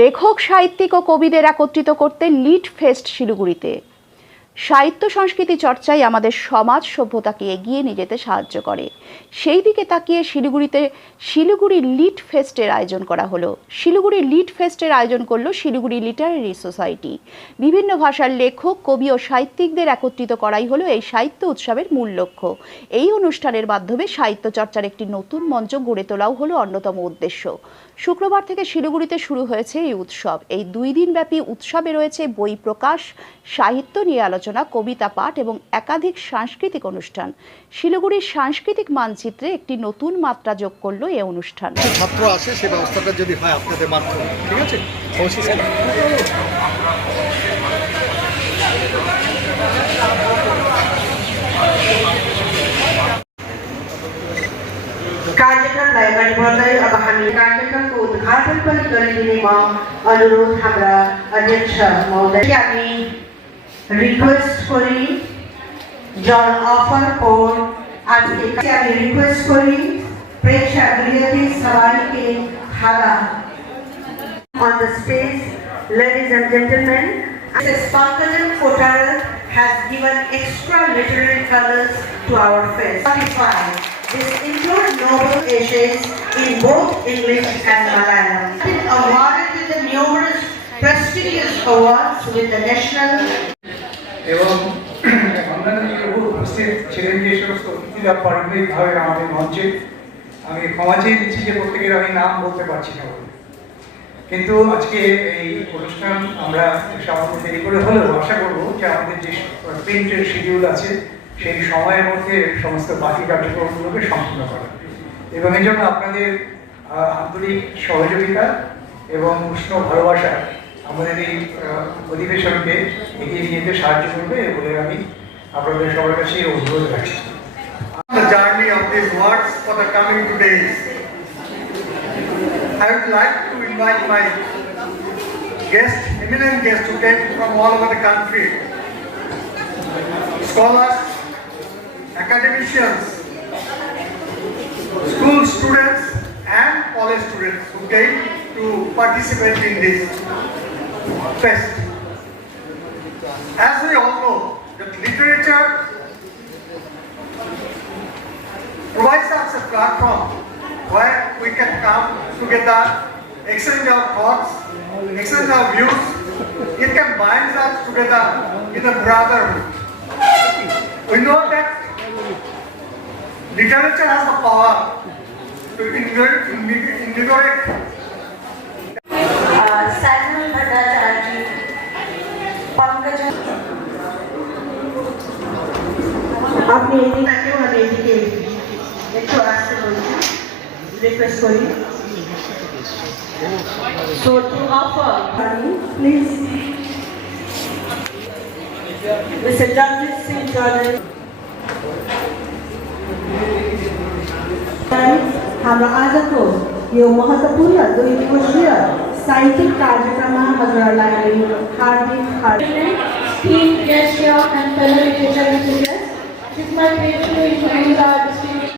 লেখক সাহিত্যিক ও কবিদের একত্রিত করতে লিট ফেস্ট শিলিগুড়িতে। সাহিত্য সংস্কৃতি চর্চাই আমাদের সমাজ সভ্যতাকে এগিয়ে নিয়ে যেতে সাহায্য করে। সেই দিকে তাকিয়ে শিলিগুড়িতে শিলিগুড়ি লিড ফেস্টের আয়োজন করা হলো। শিলিগুড়ি লিড ফেস্টের আয়োজন করল শিলিগুড়ি লিটারেরি সোসাইটি। বিভিন্ন ভাষার লেখক, কবি ও সাহিত্যিকদের একত্রিত করাই হলো এই সাহিত্য উৎসবের মূল লক্ষ্য। এই অনুষ্ঠানের মাধ্যমে সাহিত্য চর্চার একটি নতুন মঞ্চ গড়ে তোলাও হলো অন্যতম উদ্দেশ্য। শুক্রবার থেকে শিলিগুড়িতে শুরু হয়েছে এই উৎসব। এই দুই দিনব্যাপী উৎসবে রয়েছে বই প্রকাশ, সাহিত্য নিয়ে আলোচনা কবিতা পাঠ এবং একাধিক সাংস্কৃতিক অনুষ্ঠান শিলিগুড়ির সাংস্কৃতিক মানচিত্রে একটি নতুন মাত্রা যোগ করলো এই অনুষ্ঠান ছাত্র আসে সে ব্যবস্থাটা যদি হয় আপনাদের মাধ্যমে ঠিক আছে অবশ্যই স্যার। कार्यक्रमलाई अगाडि बढ्दै अब हामी कार्यक्रमको उद्घाटन पनि गरिदिने म अनुरोध हाम्रा अध्यक्ष महोदय আমি রিকোয়েস্ট করি জল অফার পর আজকে আমি রিকোয়েস্ট করি প্রেক্ষাগৃহতে সবাইকে খাওয়া on the stage, ladies and gentlemen. Mrs. Pankajan Kotar has given extra literary colors to our fest. 45. This includes noble essays in both English and Malayalam. Been awarded with the numerous prestigious awards with the national এবং অন্যান্য উপস্থিত ছিলেন যে সমস্ত অতিথিরা পারম্পরিকভাবে আমাদের মঞ্চে আমি ক্ষমা চেয়ে নিচ্ছি যে প্রত্যেকের আমি নাম বলতে পারছি না কিন্তু আজকে এই অনুষ্ঠান আমরা সামান্য দেরি করে হলেও আশা করব যে আমাদের যে প্রিন্টের শিডিউল আছে, সেই সময়ের মধ্যে সমস্ত বাকি কার্যক্রমগুলোকে সম্পূর্ণ করা। এবং এই জন্য আপনাদের আন্তরিক সহযোগিতা এবং উষ্ণ ভালোবাসা আমাদের এই আহ, অধিবেশনকে এগিয়ে নিয়ে যেতে সাহায্য করবে বলে আমি আপনাদের সবার কাছে অনুরোধ রাখছি the journey of these words for the coming two days. I would like to invite my guest, eminent guests who came from all over the country. Scholars, academicians, school students and college students who came to participate in this fest. As we all know, that literature provides us a platform where we can come together, exchange our thoughts, exchange our views. It can bind us together in a brotherhood. We know that literature has the power to invigorate, invigorate Samuel Bhattacharya, Pankajan. আপনি এদিকেও আমি এদিকে একটু আসতে বলছি request করি So to offer, please. Mr. Douglas Singh Jordan. हाम्रो आजको यो महत्त्वपूर्ण दुई दिवसीय साहित्यिक कार्यक्रममा हजुरहरूलाई हार्दिक हार्दिक is my introduce our distinguished